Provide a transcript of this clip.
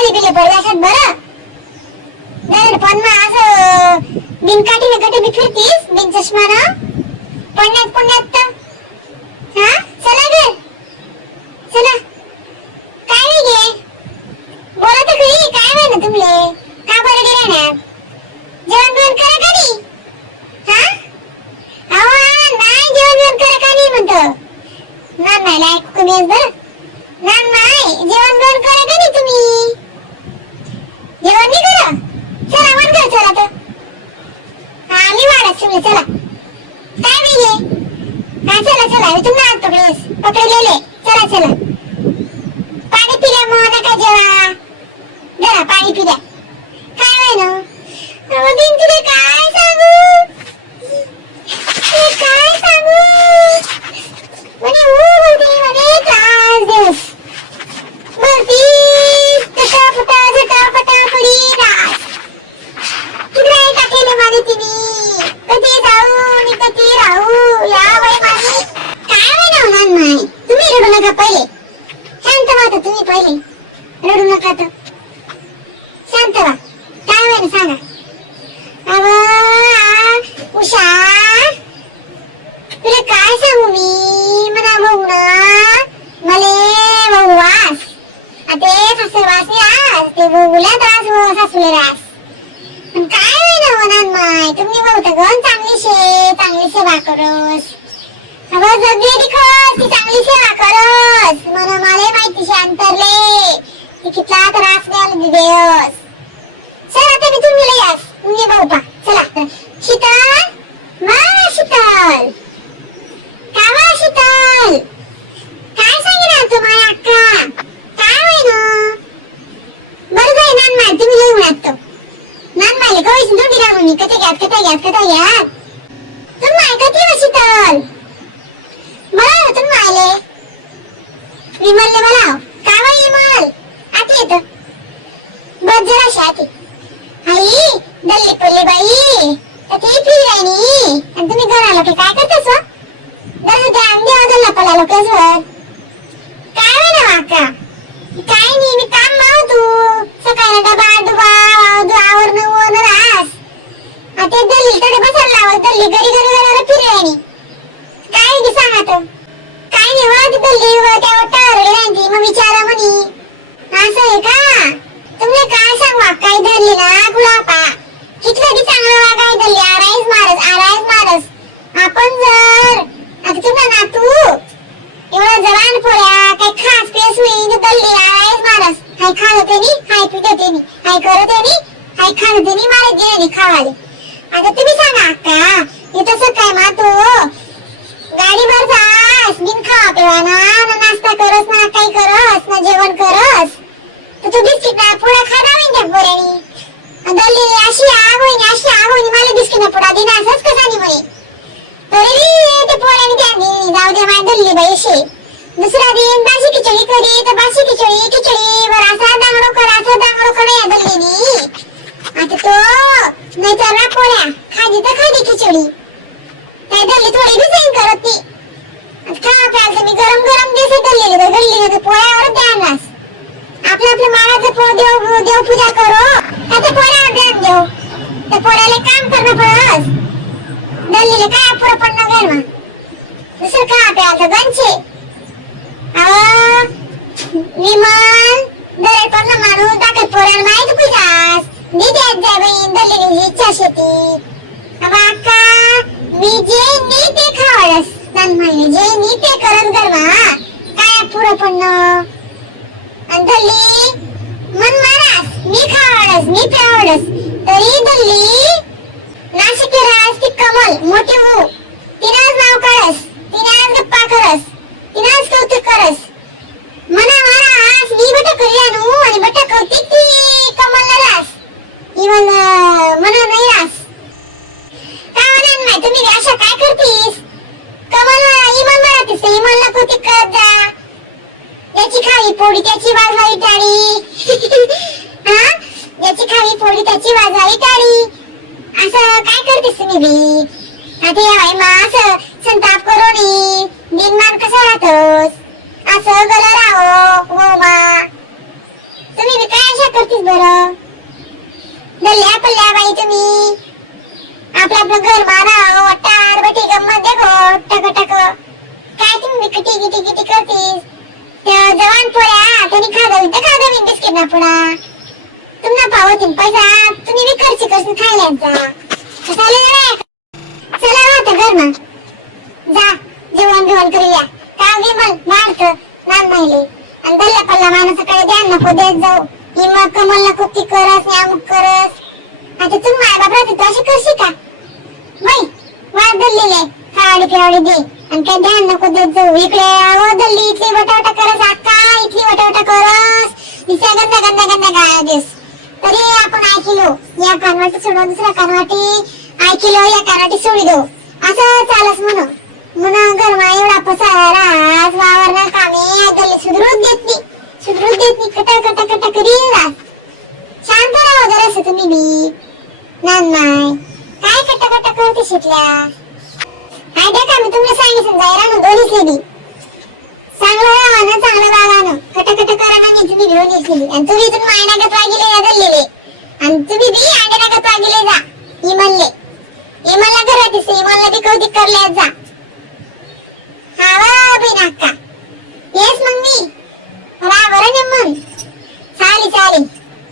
खाली बिले पडल्याशात बरं नाही पण मग असं बिनकाठीने कटे बी फिरतीस बिन चष्मानं पुण्यात पुण्यात हा चला ग चला काय गे बोला तर खरी काय व्हाय ना तुमले का बरं गेल्या ना जेवण बिवण करा का नाही हा अहो नाही जेवण बिवण करा का नाही म्हणतो नाही लायक तुम्ही बरं नाही जेवण बिवण करा का नाही तुम्ही जेवण नाही करा चला वन कर चला तर हा मी वाढत तुम्ही चला काय वेगळे हा चला चला मी तुम्हाला हात पकडलेले चला चला पाणी पिल्या मग नका जेवा जरा पाणी पिल्या काय व्हाय ना बिन तुला काय सांगू काय सांगू म्हणे म्हणे त्रास देऊस बरती झटापटा झटापटा पडी रास तिकडे टाकेले मागे तिने कधी जाऊ आणि कधी राहू या बाई माझी काय व्हाय ना होणार नाही तुम्ही रडू नका पहिले शांत व्हा तुम्ही पहिले रडू नका तर शांत व्हा काय व्हाय ना सांगा उषा तुला काय सांगू मी म्हणा भाऊ ना मले भाऊ वास ते सासू वास यास ते भाऊला त्रास सासूला रास पण काय होईना होणार माय तुम्ही भाऊ तर गण चांगली सेवा करस अगं जगलेली खस ती चांगली सेवा करस म्हणा मला माहिती अंतरले ती कितला त्रास द्यायला दिदेस चला आता मी तुम्ही यास तुम्ही भाऊ पा चला शीतल मा शीतल कावा शीतल काय सांगितलं तू माझ्या अक्का काय होईना बरं जाई नान माय तुम्ही लई उन्हात तो नान मायले कवयची दोघी राहून मी कथे घ्यात तुम माय कधी हो शीतल बरं तुम मायले विमलले बोलाव कावा विमल आती येतं बस जराशी आती आई दल्ली पडली बाई तर ती फिर राहिनी आणि तुम्ही घर आलो की काय करतेस हो दर ध्यान देवा दल्ला पडला लोकेसवर काय होय ना वाका काय नाही मी काम माव तू सकाळी डबा डुबा आवरण वन रास आता दल्ली तडे बसायला लावत दल्ली घरी फिर राहिनी काय की सांगा तो काय नाही हो दल्ली त्यावर टाळले राहिली मग विचारा म्हणी असं आहे का तुम्ही काय सांगवा काय धरली ना गुलापा कितलं बी चांगलं वागाय धरली आराईस मारस आपण जर आता तुला ना तू एवढा जवान पोऱ्या काय खास पेस नाही धरली आराईस मारस हाय खाणं तेनी हाय पितं तेनी हाय करत तेनी हाय खाणं तेनी मारत गेली खावाले आता तुम्ही सांगा अक्का हे तसं काय मा तू गाडीवर जास बिन खावा पिवा ना नाश्ता करस ना काही करस ना जेवण करस तर तू बिस्किट ना पुढे खाणार त्या पोऱ्यानी दल्ली अशी आग होईनी मला बिस्किट ना पुढा दिना असंच कसानी म्हणे तरी ते पोऱ्यानी त्यांनी जाऊ दे माय दल्ली बाई शे दुसरा दिन बाशी खिचडी करी तर बाशी खिचडी वर असा दांगडो कर या दल्लीनी आता तो नाही तर ना पोऱ्या खादी तर खादी खिचडी त्या दल्ली थोडी बी सैन करत ती खा प्याल मी गरम देसे दल्ली पोळ्यावर ध्यान रास आपलं माळाचं देव पूजा करो त्याच्या पोळ्यावर ध्यान देऊ त्या पोळ्याला काम करणं पडस दल्लीले काय पुरं पडणं गैर मग दुसरं खा प्याल गंचे विमान दरे पडणं माणूस दाखल पोळ्याला माहिती पूजास मी द्यात जाय बहीण दल्लीने इच्छा शेती अब अक्का मी जे नी ते खावडस नन माहिती जे नी ते करत गरमा काय पुरं पडणं दल्ली मन मारास मी खावडस मी प्यावडस तरी दल्ली नाशिकी रास ती कमल मोठी हो तिनाच नाव काढस तिनाच गप्पा करस तिनाच कौतुक करस मना मारास मी बटा कल्याणू आणि बटा कौतिक ती कमलला रास इवन मना नाही रास काय म्हणून माहिती तुम्ही अशा काय करतीस कमल इमान मारतीस इमानला कौतिक करत जा याची खावी पोळी त्याची वाजवावी टाळी हा याची खावी पोळी त्याची वाजवावी टाळी असं काय करतेस तुम्ही बी आता यावाय मा असं संताप करून दिनमान कसा राहतोस असं गल राहो हो मा तुम्ही बी काय अशा करतीस बरं? गल्ल्या पल्ल्या बाई तुम्ही आपलं घर मारा टार बटी गंमत देखो टक टक काय तुम्ही किती किती किती करतीस? त्या जवान पोऱ्या त्यांनी खागावी बिस्किट ना पुडा तुम्हाला पावतीन पैसा तुम्ही बी खर्च करशील खायल्यांचा चला आता घर ना जा जेवण बिवण करूया का विमल मारत नान माहिले आणि दल्ल्या पल्ला माणसाकडे ध्यान नको देत जाऊ ही मग कमलला कुठती करस आणि अमुक करस आता तू माय बापरा तू अशी करशी का बाई वाद दल्लेले खावडी पिवडी दे आणि काय ध्यान नको देत जाऊ इकडे हो दल्ली इथली वटावटा करस अक्का इथली वटावटा करस दिसा गंदा गंदा गंदा गाया दिस तरी आपण ऐकिलो या कानवाटी सोडून दुसऱ्या कानवाटी ऐकिलो या कानवाटी सोडी दो असं चालस म्हणून घरमा एवढा पसारा आज वावरणार कामे गल्ली सुधरूच देत नाही कटा करी शांत राहा वगैरे असं तुम्ही बी नाही काय कटा करते शिकल्या काय द्या का मी तुम्हाला सांगितलं जायला दोन्हीच बी चांगलं राहावं चांगलं वागावं कटा करा ना तुम्ही घेऊन येतली आणि तुम्ही इथून मायनागत वागिले या गल्लेले आणि तुम्ही बी आंडेनागत वागिले जा इमलला घरात इमलला बी कौतिक करले जा हावा बी नाका येस मग मी रा बरं मग चाली